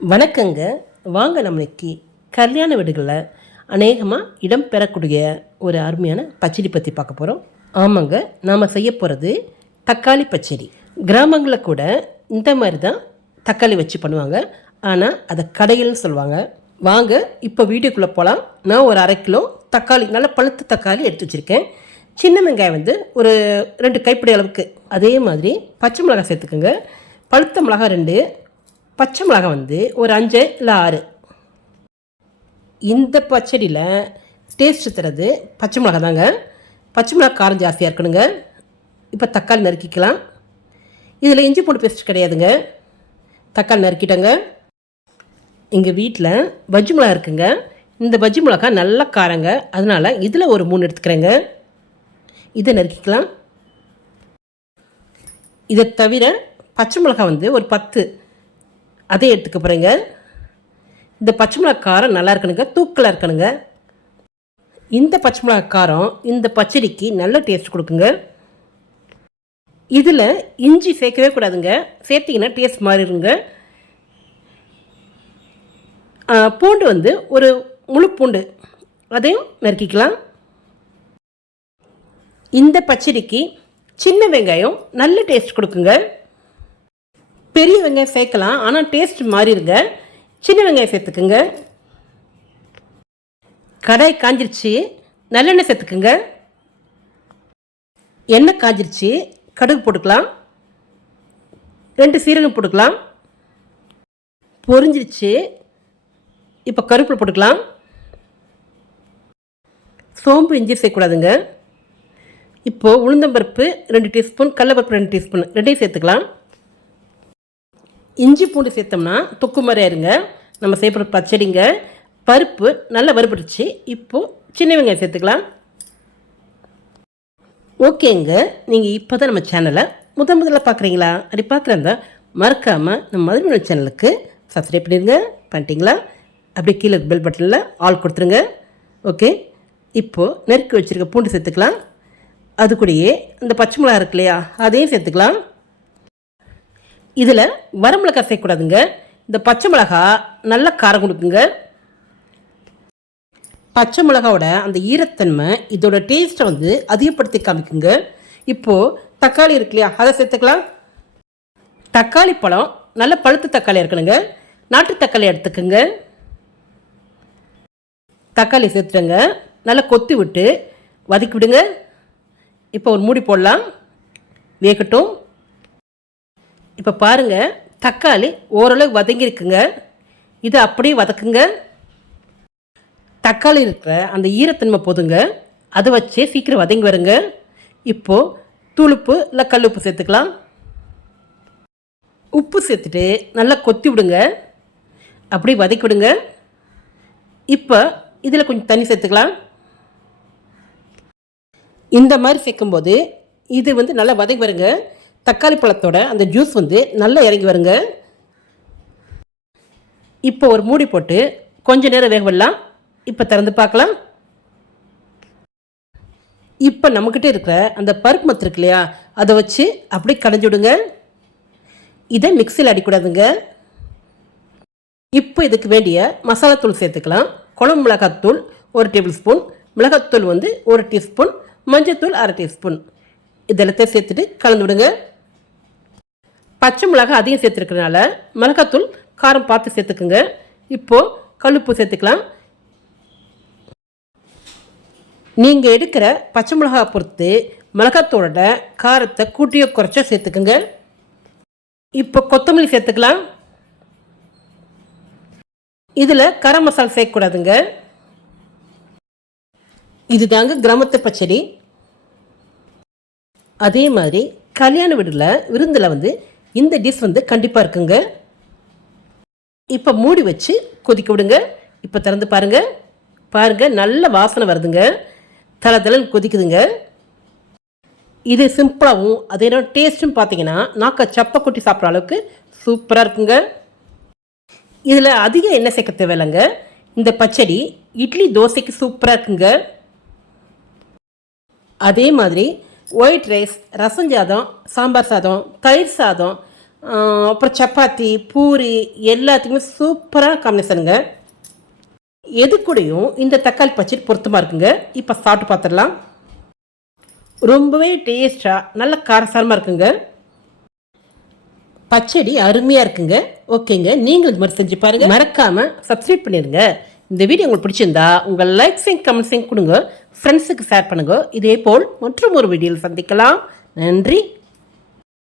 வணக்கங்க. வாங்க நம்ம இன்னைக்கு கல்யாண வீடுகளில் அநேகமாக இடம் பெறக்கூடிய ஒரு அருமையான பச்சடி பற்றி பார்க்க போகிறோம். ஆமாங்க, நாம் செய்ய போகிறது தக்காளி பச்சடி. கிராமங்களில் கூட இந்த மாதிரி தான் தக்காளி வச்சு பண்ணுவாங்க. ஆனால் அதை கடையில்னு சொல்லுவாங்க. வாங்க இப்போ வீடியோக்குள்ளே போகலாம். நான் ஒரு 1/2 கிலோ தக்காளி, நல்ல பழுத்த தக்காளி எடுத்து வச்சுருக்கேன். சின்ன வெங்காயம் ஒரு 2 கைப்பிடி அளவுக்கு. அதே மாதிரி பச்சை மிளகாய் சேர்த்துக்குங்க. பழுத்த மிளகாய் 2, பச்சை மிளகாய் ஒரு 5 இல்லை 6. இந்த பச்சடியில் டேஸ்ட்டு தர்றது பச்சை மிளகாய் தாங்க. பச்சை மிளகாய் காரம் ஜாஸ்தியாக இருக்கணுங்க. இப்போ தக்காளி நறுக்கிக்கலாம். இதில் இஞ்சி பூண்டு பேஸ்ட் கிடையாதுங்க. தக்காளி நறுக்கிட்டேங்க. எங்கள் வீட்டில் பஜ்ஜி மிளகா இருக்குங்க. இந்த பஜ்ஜி மிளகாய் நல்லா காரங்க, அதனால் இதில் ஒரு 3 எடுத்துக்கிறேங்க. இதை நறுக்கிக்கலாம். இதை தவிர பச்சை மிளகாய் ஒரு 10 அதே எடுத்துக்க போகிறேங்க. இந்த பச்சை மிளகா காரம் நல்லா இருக்கணுங்க, தூக்கலாக இருக்கணுங்க. இந்த பச்சை மிளகா காரம் இந்த பச்சடிக்கு நல்ல டேஸ்ட் கொடுக்குங்க. இதில் இஞ்சி சேர்க்கவே கூடாதுங்க. சேர்த்திங்கன்னா டேஸ்ட் மாறிடுங்க. பூண்டு ஒரு முழு பூண்டு அதையும் நறுக்கிக்கலாம். இந்த பச்சடிக்கு சின்ன வெங்காயம் நல்ல டேஸ்ட் கொடுக்குங்க. பெரிய வெங்காயம் சேர்க்கலாம், ஆனால் டேஸ்ட் மாறிடுங்க. சின்ன வெங்காயம் சேர்த்துக்குங்க. கடாய் காஞ்சிருச்சு, நல்லெண்ணெய் சேர்த்துக்குங்க. எண்ணெய் காஞ்சிருச்சு, கடுகு போட்டுக்கலாம். 2 சீரகம் போட்டுக்கலாம். பொரிஞ்சிருச்சு, இப்போ கருவேப்பிலை போட்டுக்கலாம். சோம்பு இஞ்சி சேர்க்கக்கூடாதுங்க. இப்போது உளுந்தம்பருப்பு 2 டீஸ்பூன், கடலைப்பருப்பு 2 டீஸ்பூன், 2 சேர்த்துக்கலாம். இஞ்சி பூண்டு சேர்த்தோம்னா தொக்கு மாதிரி ஆயிருங்க. நம்ம செய்யப்படுற பச்சடிங்க. பருப்பு நல்லா வறுபட்டுச்சு. இப்போது சின்ன வெங்காயம் சேர்த்துக்கலாம். ஓகேங்க, நீங்கள் இப்போ தான் நம்ம சேனலை முதல்ல பார்க்குறீங்களா? அப்படி பார்க்குறதா மறக்காமல் நம்ம MaduraiMeenal சேனலுக்கு சப்ஸ்கிரைப் பண்ணிடுங்க. பண்ணிட்டீங்களா? அப்படியே கீழே பெல் பட்டனில் ஆல் கொடுத்துருங்க. ஓகே, இப்போது நெருக்கி வச்சுருக்க பூண்டு சேர்த்துக்கலாம். அது கூடயே இந்த பச்சை மிளகா இருக்கு இல்லையா, அதையும் சேர்த்துக்கலாம். இதில் வரமிளகாய் சேர்க்கக்கூடாதுங்க. இந்த பச்சை மிளகா நல்ல காரம் கொடுக்குங்க. பச்சை மிளகாவோட அந்த ஈரத்தன்மை இதோட டேஸ்ட்டை அதிகப்படுத்தி காமிக்குங்க. இப்போது தக்காளி இருக்கு இல்லையா, அதை சேர்த்துக்கலாம். தக்காளி பழம் நல்ல பழுத்த தக்காளி இருக்கணுங்க. நாட்டு தக்காளி எடுத்துக்கோங்க. தக்காளி சேர்த்துடுங்க. நல்லா கொத்தி விட்டு வதக்கி விடுங்க. இப்போ ஒரு மூடி போடலாம், வேகட்டும். இப்போ பாருங்கள், தக்காளி ஓரளவு வதங்கியிருக்குங்க. இதை அப்படியே வதக்குங்க. தக்காளி இருக்கிற அந்த ஈரத்தன்மை போதுங்க, அதை வச்சு சீக்கிரம் வதங்கி வருங்க. இப்போது தூளுப்பு இல்லை கல்லுப்பு சேர்த்துக்கலாம். உப்பு சேர்த்துட்டு நல்லா கொத்தி விடுங்க. அப்படியே வதக்கி விடுங்க. இப்போ இதில் கொஞ்சம் தண்ணி சேர்த்துக்கலாம். இந்த மாதிரி சேர்க்கும்போது இது நல்லா வதங்கி வருங்க. தக்காளி பழத்தோட அந்த ஜூஸ் நல்லா இறங்கி வருங்க. இப்போ ஒரு மூடி போட்டு கொஞ்ச நேரம் வேக விடலாம். இப்போ திறந்து பார்க்கலாம். இப்போ நம்மக்கிட்ட இருக்கிற அந்த பருப்பு மத்து இருக்கு இல்லையா, அதை வச்சு அப்படியே கடைஞ்சி விடுங்க. இதை மிக்சியில் அடிக்கூடாதுங்க. இப்போ இதுக்கு வேண்டிய மசாலாத்தூள் சேர்த்துக்கலாம். குழம்பு மிளகாத்தூள் 1 டேபிள் ஸ்பூன், மிளகாத்தூள் 1 டீஸ்பூன், மஞ்சத்தூள் 1/2 டீஸ்பூன். இதெல்லாத்தையும் சேர்த்துட்டு கலந்து விடுங்க. பச்சை மிளகாய் அதிகம் சேர்த்துருக்கனால மிளகாத்தூள் காரம் பார்த்து சேர்த்துக்குங்க. இப்போது கல்லுப்பு சேர்த்துக்கலாம். நீங்கள் எடுக்கிற பச்சை மிளகாய் பொறுத்து மிளகாத்தூளோட காரத்தை கூட்டியோ குறைச்சோ சேர்த்துக்குங்க. இப்போ கொத்தமல்லி சேர்த்துக்கலாம். இதில் கரம் மசாலா சேர்க்கக்கூடாதுங்க. இது தாங்க கிராமத்து பச்சடி. அதே மாதிரி கல்யாண வீட்டில் விருந்தில் இந்த டிஷ் கண்டிப்பாக இருக்குங்க. இப்போ மூடி வச்சு கொதிக்க விடுங்க. இப்போ திறந்து பாருங்கள், நல்ல வாசனை வருதுங்க. தளன்னு கொதிக்குதுங்க. இது சிம்பிளாகவும் அதே நேரம் டேஸ்ட்டும் பார்த்தீங்கன்னா நாக்க சப்பை கொட்டி சாப்பிட்ற அளவுக்கு சூப்பராக இருக்குங்க. இதில் அதிக எண்ணெய் சேர்க்க தேவையில்லைங்க. இந்த பச்சடி இட்லி தோசைக்கு சூப்பராக இருக்குங்க. அதே மாதிரி ஒயிட் ரைஸ், ரசம் சாதம், சாம்பார் சாதம், தயிர் சாதம், அப்புறம் சப்பாத்தி பூரி எல்லாத்துக்குமே சூப்பரான காம்பினேஷனுங்க. எது கூடயும் இந்த தக்காளி பச்சடி பொருத்தமாக இருக்குங்க. இப்போ சாப்பிட்டு பார்த்துடலாம். ரொம்பவே டேஸ்ட்டாக நல்ல காரசாரமாக இருக்குங்க. பச்சடி அருமையாக இருக்குங்க. ஓகேங்க, நீங்களும் இது மாதிரி செஞ்சு பாருங்கள். மறக்காமல் சப்ஸ்கிரைப் பண்ணிடுங்க. இந்த வீடியோ உங்களுக்கு பிடிச்சிருந்தா உங்கள் லைக்ஸையும் கமெண்ட்ஸையும் கொடுங்க. ஃப்ரெண்ட்ஸுக்கு ஷேர் பண்ணுங்கள். இதே போல் மற்றும் ஒரு வீடியோவில் சந்திக்கலாம். நன்றி.